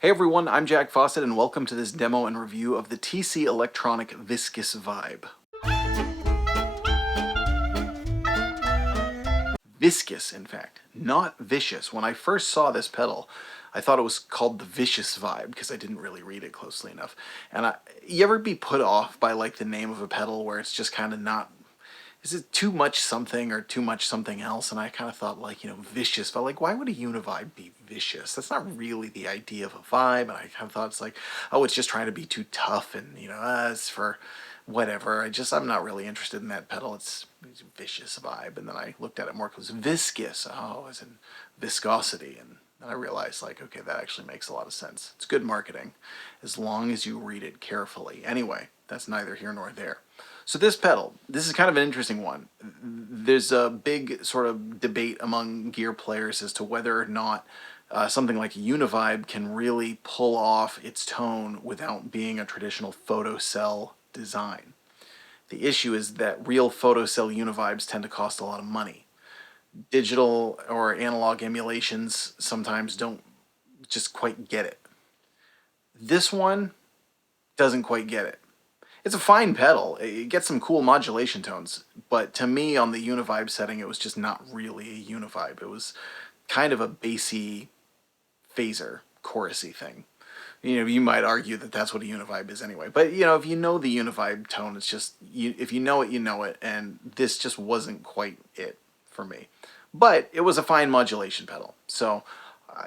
Hey everyone, I'm Jack Fossett and welcome to this demo and review of the TC Electronic Viscous Vibe. Viscous, in fact, not vicious. When I first saw this pedal, I thought it was called the Vicious Vibe because I didn't really read it closely enough. And you ever be put off by like the name of a pedal where it's just kind of not, is it too much something or too much something else? And I kind of thought like, vicious, but like, why would a univibe be vicious? That's not really the idea of a vibe. And I kind of thought it's like, oh, it's just trying to be too tough and, it's for whatever. I'm not really interested in that pedal. It's a vicious vibe. And then I looked at it more because viscous. Oh, as in viscosity. And then I realized like, okay, that actually makes a lot of sense. It's good marketing as long as you read it carefully. Anyway, that's neither here nor there. So this pedal, this is kind of an interesting one. There's a big sort of debate among gear players as to whether or not something like a Uni-vibe can really pull off its tone without being a traditional photocell design. The issue is that real photocell Uni-vibes tend to cost a lot of money. Digital or analog emulations sometimes don't just quite get it. This one doesn't quite get it. It's a fine pedal. It gets some cool modulation tones, but to me on the Uni-vibe setting, it was just not really a Uni-vibe. It was kind of a bassy, phaser, chorusy thing. You might argue that that's what a Uni-vibe is anyway. But, if you know the Uni-vibe tone, it's just, if you know it, you know it, and this just wasn't quite it for me. But it was a fine modulation pedal, so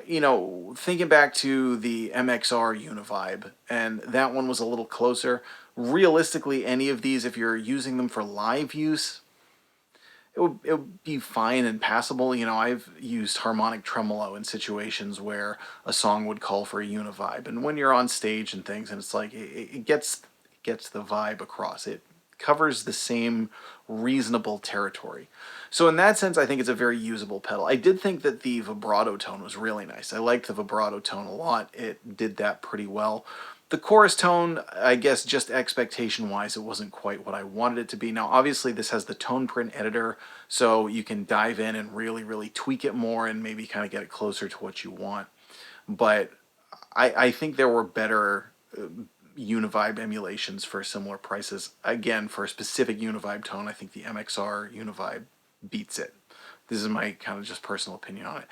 you know, thinking back to the MXR Uni-vibe, and that one was a little closer. Realistically, any of these, if you're using them for live use, it would be fine and passable. You know, I've used harmonic tremolo in situations where a song would call for a univibe, and when you're on stage and things, and it's like it gets the vibe across. It covers the same reasonable territory. So in that sense, I think it's a very usable pedal. I did think that the vibrato tone was really nice. I liked the vibrato tone a lot. It did that pretty well. The chorus tone, I guess, just expectation-wise, it wasn't quite what I wanted it to be. Now, obviously, this has the tone print editor, so you can dive in and really, really tweak it more and maybe kind of get it closer to what you want. But I think there were better Univibe emulations for similar prices. Again, for a specific Univibe tone, I think the MXR Univibe beats it. This is my kind of just personal opinion on it.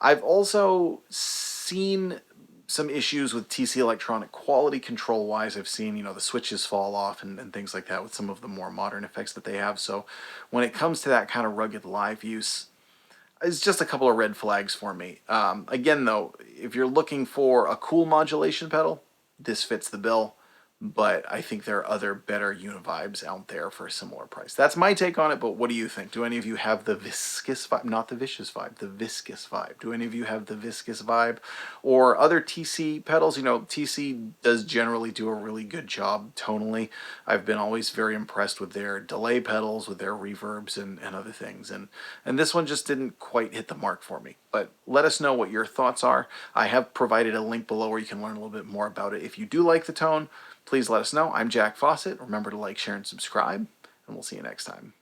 I've also seen some issues with TC Electronic quality control wise. I've seen, you know, the switches fall off and things like that with some of the more modern effects that they have. So when it comes to that kind of rugged live use, it's just a couple of red flags for me. Again, though, if you're looking for a cool modulation pedal, this fits the bill. But I think there are other better Univibes out there for a similar price. That's my take on it, but what do you think? Do any of you have the viscous vibe? Not the vicious vibe, the viscous vibe. Do any of you have the viscous vibe? Or other TC pedals? You know, TC does generally do a really good job tonally. I've been always very impressed with their delay pedals, with their reverbs and other things. And this one just didn't quite hit the mark for me. But let us know what your thoughts are. I have provided a link below where you can learn a little bit more about it. If you do like the tone, please let us know. I'm Jack Fossett. Remember to like, share, and subscribe, and we'll see you next time.